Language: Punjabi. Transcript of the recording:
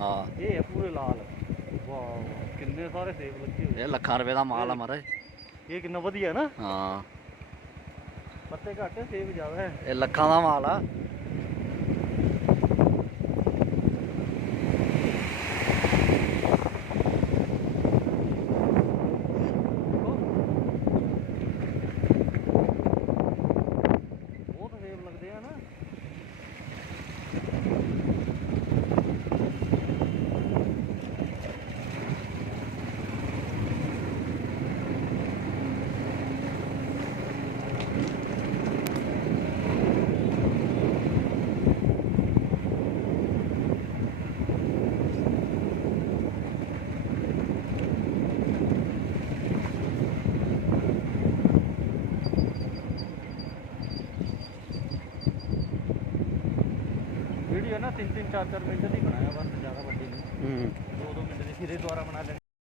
ਹਾਂ ਇਹ ਹੈ ਪੂਰੇ ਲਾਲ। ਵਾਹ ਕਿੰਨੇ ਸਾਰੇ ਸੇਬ ਲੱਗੇ ਹੋਏ। ਇਹ ਲੱਖਾਂ ਰੁਪਏ ਦਾ ਮਾਲ ਆ ਮਹਾਰਾਜ। ਇਹ ਕਿੰਨਾ ਵਧੀਆ ਨਾ, ਹਾਂ ਪੱਤੇ ਘੱਟ ਸੇਬ ਜ਼ਿਆਦਾ ਹੈ। ਇਹ ਲੱਖਾਂ ਦਾ ਮਾਲ ਆ। ਬਹੁਤ ਸੇਬ ਲੱਗਦੇ ਆ ਨਾ। ਵੀਡੀਓ ਨਾ 3-3 4-4 ਮਿੰਟ ਦੀ ਬਣਾਇਆ ਬਸ, ਜ਼ਿਆਦਾ ਵੱਡੀ ਨਹੀਂ। 2-2 ਮਿੰਟ ਦੀ ਸਿਰੇ ਦੁਆਰਾ ਬਣਾ ਲੈਣੀ।